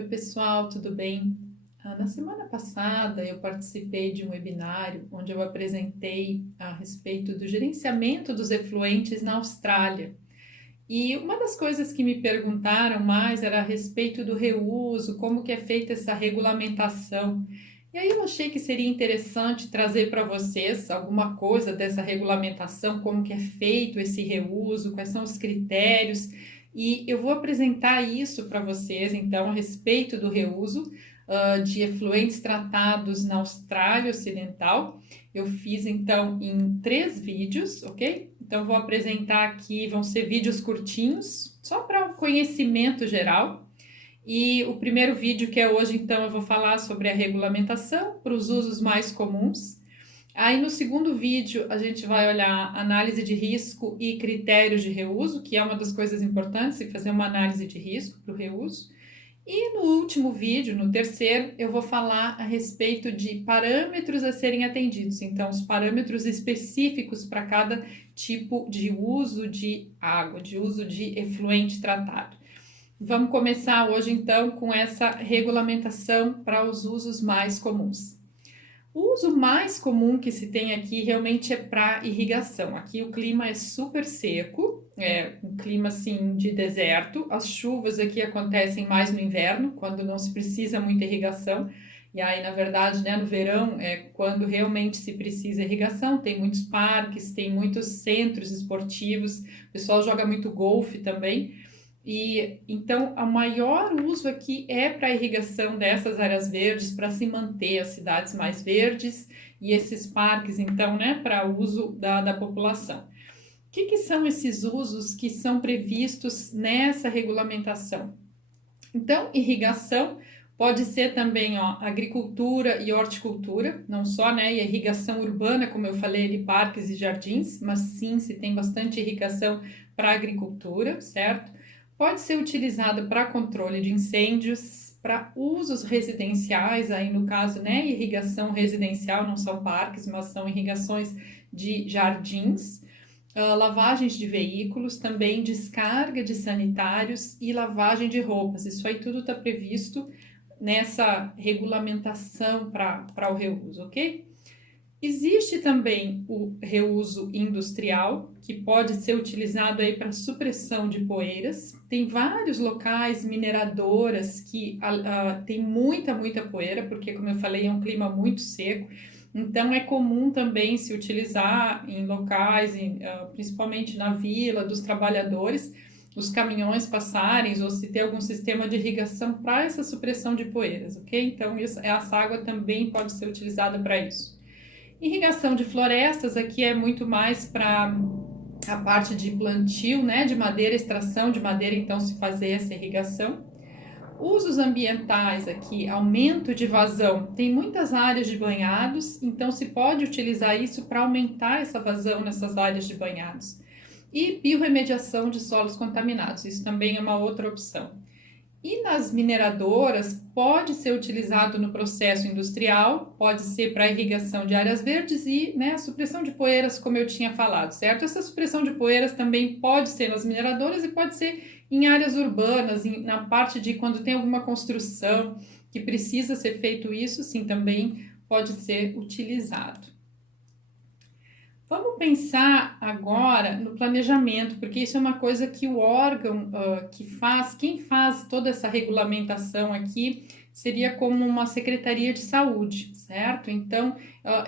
Oi, pessoal, tudo bem? Na semana passada eu participei de um webinário onde eu apresentei a respeito do gerenciamento dos efluentes na Austrália. E uma das coisas que me perguntaram mais era a respeito do reuso, como que é feita essa regulamentação. E aí eu achei que seria interessante trazer para vocês alguma coisa dessa regulamentação, como que é feito esse reuso, quais são os critérios. E eu vou apresentar isso para vocês, então, a respeito do reuso de efluentes tratados na Austrália Ocidental. Eu fiz, então, em 3 vídeos, ok? Então, vou apresentar aqui, vão ser vídeos curtinhos, só para conhecimento geral. E o primeiro vídeo que é hoje, então, eu vou falar sobre a regulamentação para os usos mais comuns. Aí no segundo vídeo a gente vai olhar análise de risco e critérios de reuso, que é uma das coisas importantes, fazer uma análise de risco para o reuso. E no último vídeo, no terceiro, eu vou falar a respeito de parâmetros a serem atendidos. Então, os parâmetros específicos para cada tipo de uso de água, de uso de efluente tratado. Vamos começar hoje, então, com essa regulamentação para os usos mais comuns. O uso mais comum que se tem aqui realmente é para irrigação. Aqui o clima é super seco, é um clima assim de deserto. As chuvas aqui acontecem mais no inverno, quando não se precisa muita irrigação. E aí, na verdade, né, no verão é quando realmente se precisa irrigação. Tem muitos parques, tem muitos centros esportivos, o pessoal joga muito golfe também. E então o maior uso aqui é para irrigação dessas áreas verdes, para se manter as cidades mais verdes e esses parques, então, né, para uso da população. O que são esses usos que são previstos nessa regulamentação? Então, irrigação pode ser também agricultura e horticultura, não só, né, e irrigação urbana, como eu falei, de parques e jardins, mas sim se tem bastante irrigação para agricultura, certo? Pode ser utilizada para controle de incêndios, para usos residenciais, aí no caso, né, irrigação residencial, não são parques, mas são irrigações de jardins. Lavagens de veículos, também descarga de sanitários e lavagem de roupas. Isso aí tudo está previsto nessa regulamentação para o reuso, ok? Existe também o reuso industrial, que pode ser utilizado aí para supressão de poeiras. Tem vários locais, mineradoras, que tem muita poeira, porque, como eu falei, é um clima muito seco. Então, é comum também se utilizar em locais, principalmente na vila dos trabalhadores, os caminhões passarem ou se ter algum sistema de irrigação para essa supressão de poeiras, ok? Então, essa água também pode ser utilizada para isso. Irrigação de florestas aqui é muito mais para a parte de plantio, né, de madeira, extração de madeira, então se fazer essa irrigação. Usos ambientais aqui, aumento de vazão. Tem muitas áreas de banhados, então se pode utilizar isso para aumentar essa vazão nessas áreas de banhados. E biorremediação de solos contaminados, isso também é uma outra opção. E nas mineradoras, pode ser utilizado no processo industrial, pode ser para irrigação de áreas verdes e, né, a supressão de poeiras, como eu tinha falado, certo? Essa supressão de poeiras também pode ser nas mineradoras e pode ser em áreas urbanas, na parte de quando tem alguma construção que precisa ser feito isso, sim, também pode ser utilizado. Vamos pensar agora no planejamento, porque isso é uma coisa que o órgão quem faz toda essa regulamentação aqui seria como uma secretaria de saúde, certo? Então,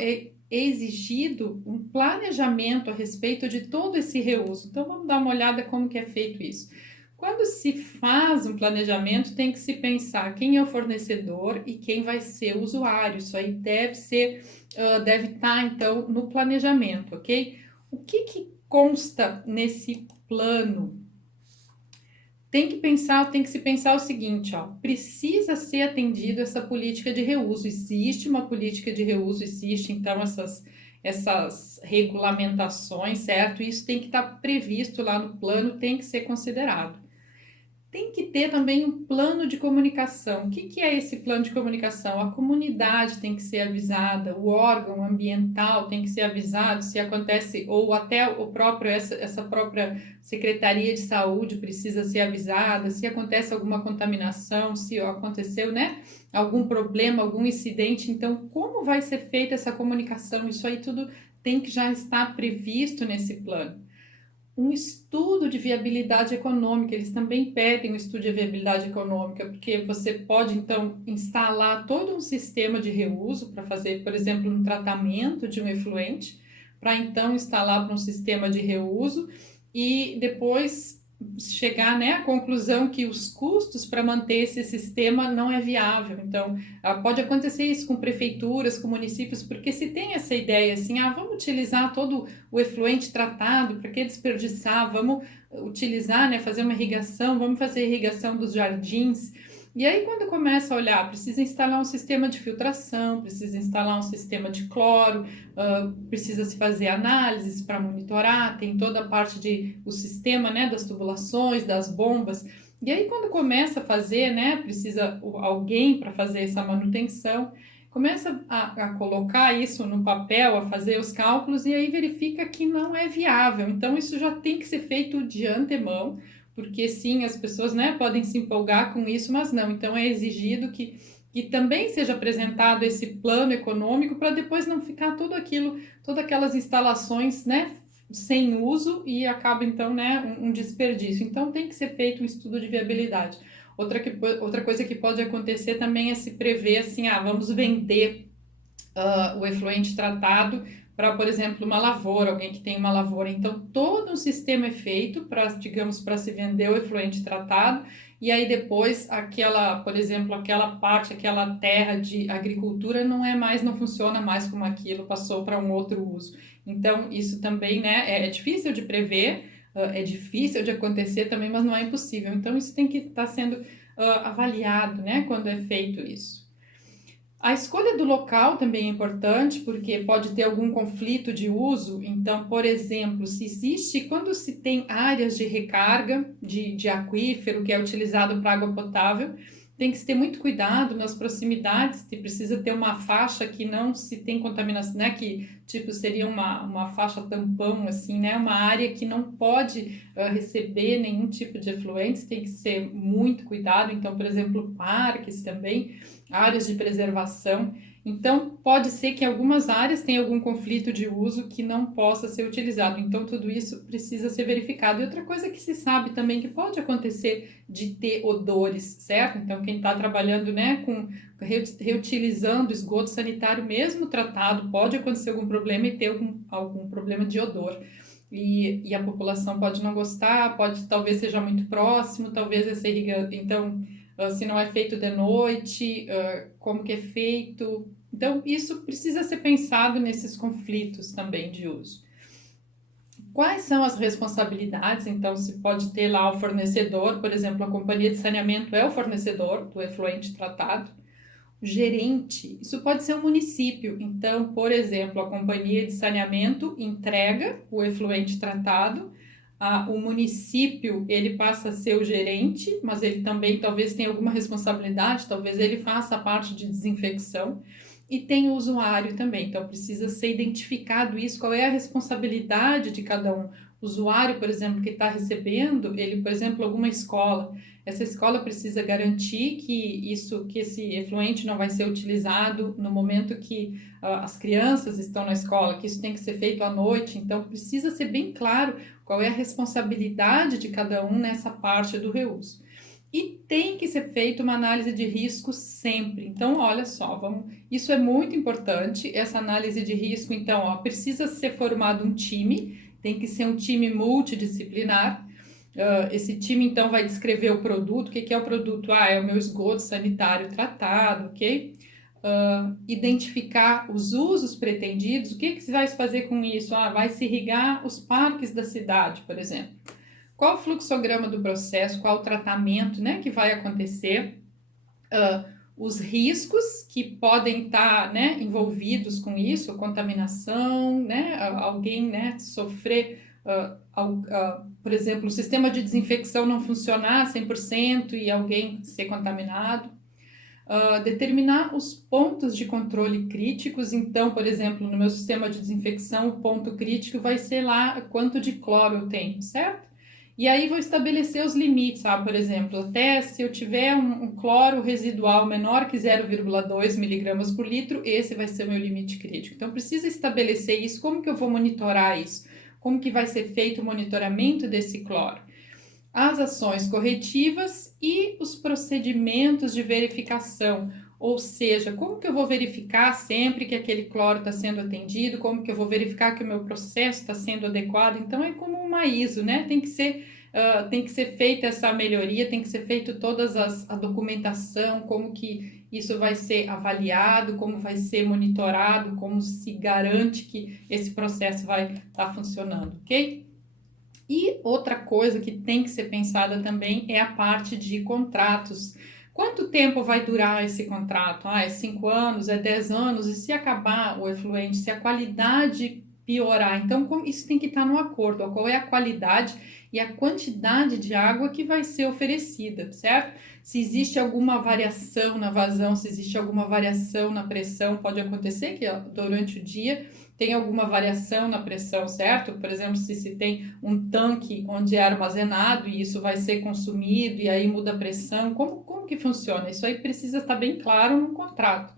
é exigido um planejamento a respeito de todo esse reuso. Então, vamos dar uma olhada como que é feito isso. Quando se faz um planejamento, tem que se pensar quem é o fornecedor e quem vai ser o usuário. Isso aí deve estar, então, no planejamento, ok? O que consta nesse plano? Tem que se pensar o seguinte, precisa ser atendido essa política de reuso. Existe uma política de reuso, existe, então, essas regulamentações, certo? Isso tem que estar previsto lá no plano, tem que ser considerado. tem que ter também um plano de comunicação. O que é esse plano de comunicação? A comunidade tem que ser avisada, o órgão ambiental tem que ser avisado se acontece, ou até o próprio, essa própria Secretaria de Saúde precisa ser avisada, se acontece alguma contaminação, se aconteceu, né, algum problema, algum incidente. Então, como vai ser feita essa comunicação? Isso aí tudo tem que já estar previsto nesse plano. Um estudo de viabilidade econômica, eles também pedem um estudo de viabilidade econômica, porque você pode, então, instalar todo um sistema de reuso para fazer, por exemplo, um tratamento de um efluente, para então instalar para um sistema de reuso e depois chegar, né, à conclusão que os custos para manter esse sistema não é viável. Então, pode acontecer isso com prefeituras, com municípios, porque se tem essa ideia assim, vamos utilizar todo o efluente tratado, para que desperdiçar? Vamos utilizar, né, fazer uma irrigação, vamos fazer irrigação dos jardins. E aí, quando começa a olhar, precisa instalar um sistema de filtração, precisa instalar um sistema de cloro, precisa se fazer análises para monitorar, tem toda a parte de o sistema, né, das tubulações, das bombas. E aí, quando começa a fazer, né, precisa alguém para fazer essa manutenção, começa a colocar isso no papel, a fazer os cálculos e aí verifica que não é viável. Então, isso já tem que ser feito de antemão, porque sim, as pessoas, né, podem se empolgar com isso, mas não. Então, é exigido que também seja apresentado esse plano econômico para depois não ficar tudo aquilo, todas aquelas instalações, né, sem uso e acaba então, né, um desperdício. Então tem que ser feito um estudo de viabilidade. Outra coisa que pode acontecer também é se prever assim, vamos vender o efluente tratado para, por exemplo, uma lavoura, alguém que tem uma lavoura. Então, todo um sistema é feito para, digamos, para se vender o efluente tratado, e aí depois aquela, por exemplo, aquela parte, aquela terra de agricultura não funciona mais como aquilo, passou para um outro uso. Então, isso também, né, é difícil de prever, é difícil de acontecer também, mas não é impossível. Então, isso tem que estar sendo avaliado, né, quando é feito isso. A escolha do local também é importante, porque pode ter algum conflito de uso. Então, por exemplo, quando se tem áreas de recarga de aquífero que é utilizado para água potável, tem que se ter muito cuidado nas proximidades, precisa ter uma faixa que não se tem contaminação, né? Que tipo seria uma faixa tampão, assim, né? Uma área que não pode receber nenhum tipo de efluentes, tem que ser muito cuidado. Então, por exemplo, parques também, áreas de preservação. Então, pode ser que algumas áreas tenham algum conflito de uso que não possa ser utilizado. Então, tudo isso precisa ser verificado. E outra coisa que se sabe também que pode acontecer de ter odores, certo? Então, quem está trabalhando, né, com reutilizando esgoto sanitário mesmo tratado, pode acontecer algum problema e ter algum problema de odor. E a população pode não gostar, talvez seja muito próximo, talvez essa irrigação. Então, se não é feito de noite, como que é feito. Então, isso precisa ser pensado nesses conflitos também de uso. Quais são as responsabilidades? Então, se pode ter lá o fornecedor, por exemplo, a companhia de saneamento é o fornecedor do efluente tratado. O gerente, isso pode ser um município. Então, por exemplo, a companhia de saneamento entrega o efluente tratado, o município ele passa a ser o gerente, mas ele também talvez tenha alguma responsabilidade, talvez ele faça a parte de desinfecção, e tem o usuário também, então precisa ser identificado isso, qual é a responsabilidade de cada um. O usuário, por exemplo, que está recebendo, ele, por exemplo, alguma escola, essa escola precisa garantir que esse efluente não vai ser utilizado no momento que as crianças estão na escola, que isso tem que ser feito à noite, então precisa ser bem claro qual é a responsabilidade de cada um nessa parte do reuso. E tem que ser feita uma análise de risco sempre. Então, olha só, isso é muito importante, essa análise de risco. Então, precisa ser formado um time, tem que ser um time multidisciplinar. Esse time, então, vai descrever o produto. O que é o produto? É o meu esgoto sanitário tratado, ok? Identificar os usos pretendidos. O que se vai fazer com isso? Vai se irrigar os parques da cidade, por exemplo. Qual o fluxograma do processo, qual o tratamento, né, que vai acontecer, os riscos que podem estar, né, envolvidos com isso, contaminação, né, alguém, né, sofrer por exemplo, o sistema de desinfecção não funcionar 100% e alguém ser contaminado. Determinar os pontos de controle críticos. Então, por exemplo, no meu sistema de desinfecção, o ponto crítico vai ser lá quanto de cloro eu tenho, certo? E aí vou estabelecer os limites, por exemplo, até se eu tiver um cloro residual menor que 0,2 miligramas por litro, esse vai ser o meu limite crítico. Então, precisa estabelecer isso. Como que eu vou monitorar isso? Como que vai ser feito o monitoramento desse cloro? As ações corretivas e os procedimentos de verificação, ou seja, como que eu vou verificar sempre que aquele cloro está sendo atendido, como que eu vou verificar que o meu processo está sendo adequado. Então é como uma ISO, né? Tem que ser feita essa melhoria, tem que ser feito a documentação, como que isso vai ser avaliado, como vai ser monitorado, como se garante que esse processo vai estar funcionando, ok? E outra coisa que tem que ser pensada também é a parte de contratos. Quanto tempo vai durar esse contrato? É 5 anos, é 10 anos? E se acabar o efluente, se a qualidade piorar? Então, isso tem que estar no acordo. Qual é a qualidade e a quantidade de água que vai ser oferecida, certo? Se existe alguma variação na vazão, se existe alguma variação na pressão, pode acontecer que durante o dia tem alguma variação na pressão, certo? Por exemplo, se tem um tanque onde é armazenado e isso vai ser consumido e aí muda a pressão, como que funciona? Isso aí precisa estar bem claro no contrato.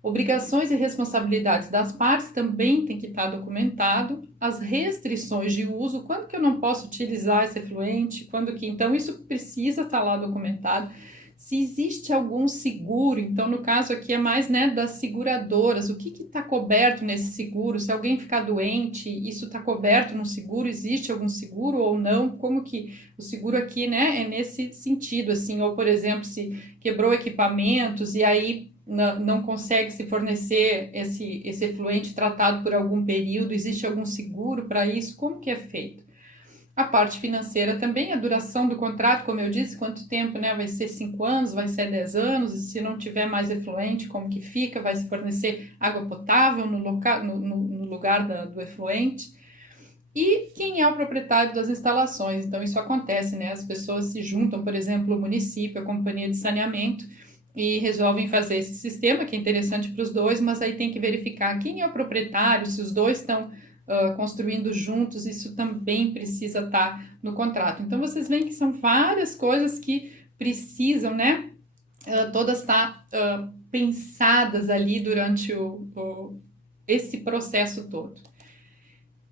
Obrigações e responsabilidades das partes também tem que estar documentado. As restrições de uso, quando que eu não posso utilizar esse efluente, então isso precisa estar lá documentado. Se existe algum seguro, então no caso aqui é mais, né, das seguradoras, o que está coberto nesse seguro? Se alguém ficar doente, isso está coberto no seguro? Existe algum seguro ou não? Como que o seguro aqui, né, é nesse sentido, assim, ou por exemplo, se quebrou equipamentos e aí não consegue se fornecer esse efluente tratado por algum período, existe algum seguro para isso? Como que é feito? A parte financeira também, a duração do contrato, como eu disse, quanto tempo, né? Vai ser 5 anos, vai ser 10 anos, e se não tiver mais efluente, como que fica? Vai se fornecer água potável no lugar do efluente? E quem é o proprietário das instalações? Então, isso acontece, né? As pessoas se juntam, por exemplo, o município, a companhia de saneamento, e resolvem fazer esse sistema, que é interessante para os dois, mas aí tem que verificar quem é o proprietário, se os dois estão construindo juntos, isso também precisa estar no contrato. Então, vocês veem que são várias coisas que precisam, né, todas estar pensadas ali durante esse processo todo.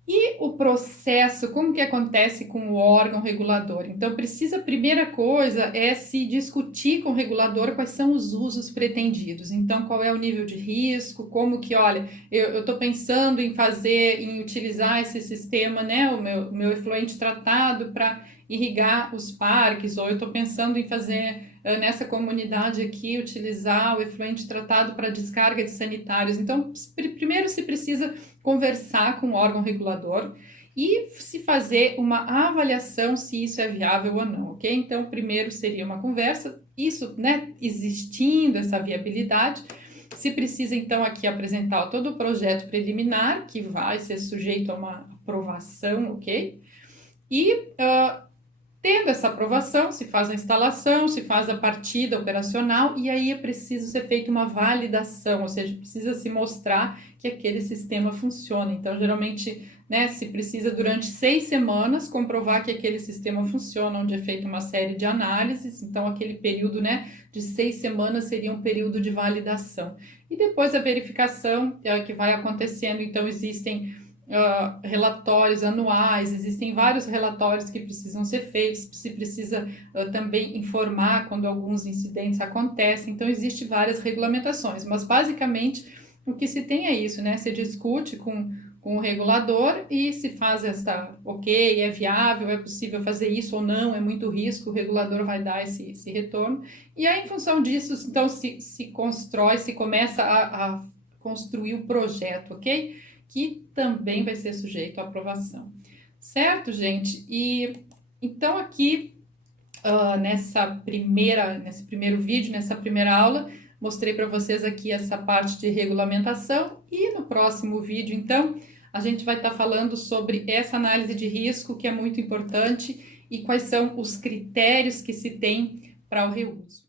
E o processo, como que acontece com o órgão regulador? Então, a primeira coisa é se discutir com o regulador quais são os usos pretendidos. Então, qual é o nível de risco, como que, olha, eu estou pensando em utilizar esse sistema, né, o meu efluente tratado para irrigar os parques, ou eu estou pensando em fazer nessa comunidade aqui, utilizar o efluente tratado para descarga de sanitários. Então, primeiro se precisa conversar com o órgão regulador e se fazer uma avaliação se isso é viável ou não, ok? Então, primeiro seria uma conversa, isso, né, existindo essa viabilidade, se precisa então aqui apresentar todo o projeto preliminar, que vai ser sujeito a uma aprovação, ok? E tendo essa aprovação, se faz a instalação, se faz a partida operacional e aí é preciso ser feita uma validação, ou seja, precisa se mostrar que aquele sistema funciona. Então, geralmente, né, se precisa durante 6 semanas comprovar que aquele sistema funciona, onde é feita uma série de análises. Então, aquele período, né, de 6 semanas seria um período de validação. E depois a verificação que vai acontecendo. Então, existem relatórios anuais, existem vários relatórios que precisam ser feitos, se precisa também informar quando alguns incidentes acontecem, então existe várias regulamentações, mas basicamente o que se tem é isso, né? Se discute com o regulador e se faz ok, é viável, é possível fazer isso ou não, é muito risco, o regulador vai dar esse retorno, e aí em função disso, então se constrói, se começa a construir o projeto, ok? Que também vai ser sujeito à aprovação. Certo, gente? E então aqui, nesse primeiro vídeo, nessa primeira aula, mostrei para vocês aqui essa parte de regulamentação e no próximo vídeo, então, a gente vai estar falando sobre essa análise de risco, que é muito importante, e quais são os critérios que se tem para o reuso.